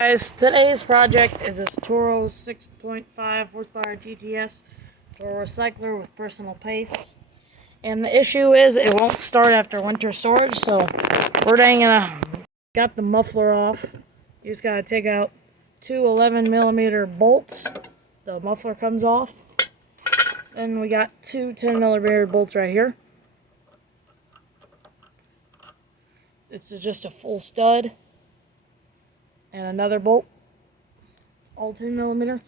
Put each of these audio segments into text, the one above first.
Guys, today's project is this Toro 6.5 horsepower GTS Toro recycler with personal pace. And the issue is it won't start after winter storage, so we're gonna got the muffler off. You just gotta take out two 11mm bolts. The muffler comes off. Then we got two 10mm bolts right here. This is just a full stud. And another bolt, all 10mm.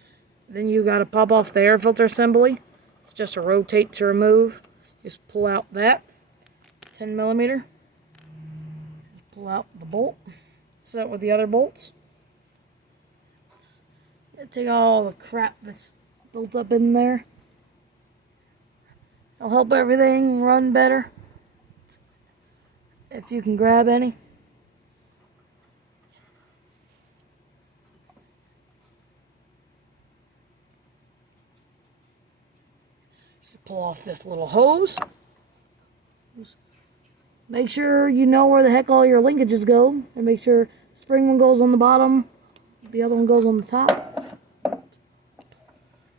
Then you gotta pop off the air filter assembly. It's just a rotate to remove. Just pull out that 10mm. Pull out the bolt. Set with the other bolts. Take all the crap that's built up in there. It'll help everything run better if you can grab any. Pull off this little hose. Make sure you know where the heck all your linkages go, and make sure spring one goes on the bottom, the other one goes on the top.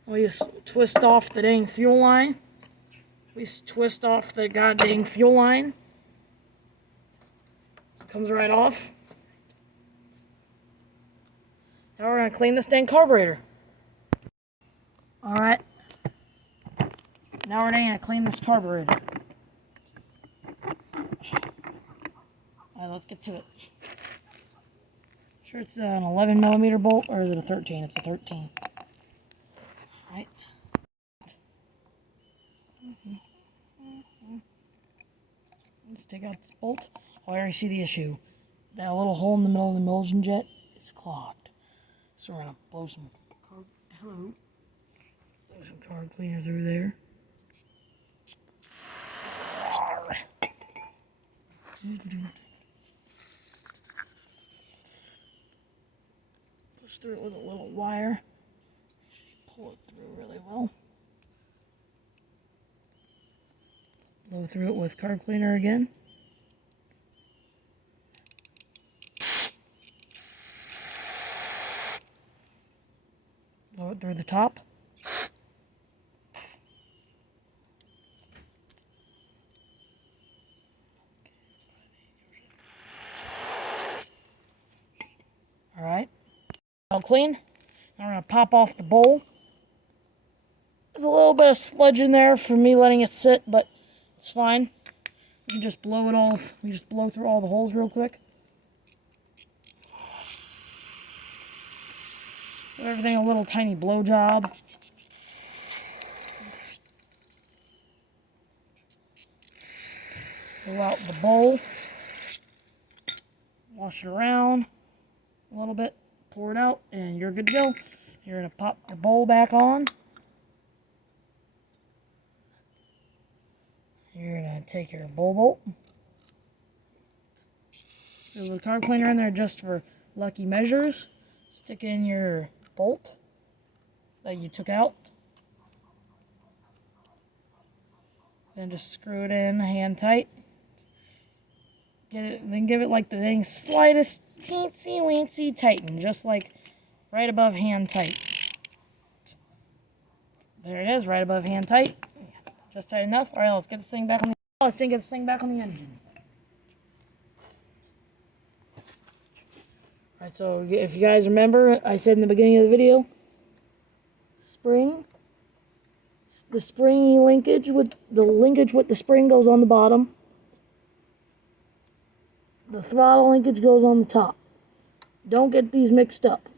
We just twist off the dang fuel line. We just twist off the goddamn fuel line. It comes right off. Now we're gonna clean this dang carburetor. Alright. Now we're going to clean this carburetor. Alright, let's get to it. Sure it's an 11mm bolt, or is it a 13? It's a 13. Alright. Let's take out this bolt. Oh, I already see the issue. That little hole in the middle of the emulsion jet is clogged. So we're going to blow some carb cleaner through there. Push through it with a little wire. Pull it through really well. Blow through it with carb cleaner again. Blow it through the top. Alright, all clean. Now we're going to pop off the bowl. There's a little bit of sludge in there for me letting it sit, but it's fine. We can just blow it off. We just blow through all the holes real quick. Give everything a little tiny blow job. Pull out the bowl. Wash it around a little bit, pour it out, and you're good to go. You're going to pop your bowl back on. You're going to take your bowl bolt. There's a carb cleaner in there just for lucky measures. Stick in your bolt that you took out. Then just screw it in hand tight. Get it, then give it like the dang slightest teensy weensy tighten, just like right above hand tight. There it is, right above hand tight. Just tight enough. All right, let's get this thing back on the. Let's get this thing back on the engine. All right, so if you guys remember, I said in the beginning of the video, the springy linkage with the spring goes on the bottom. The throttle linkage goes on the top. Don't get these mixed up.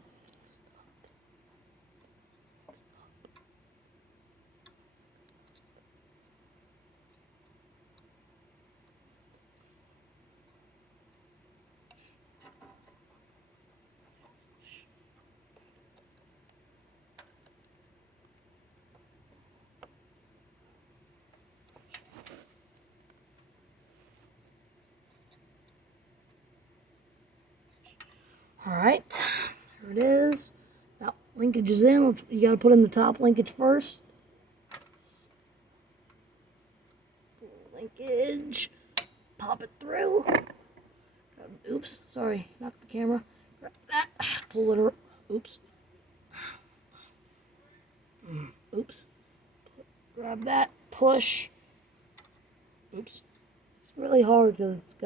Alright, there it is. That linkage is in. You gotta put in the top linkage first. Linkage. Pop it through. Oops, sorry, knocked the camera. Grab that. Pull it. Oops. Oops. Grab that. Push. Oops. It's really hard because it's got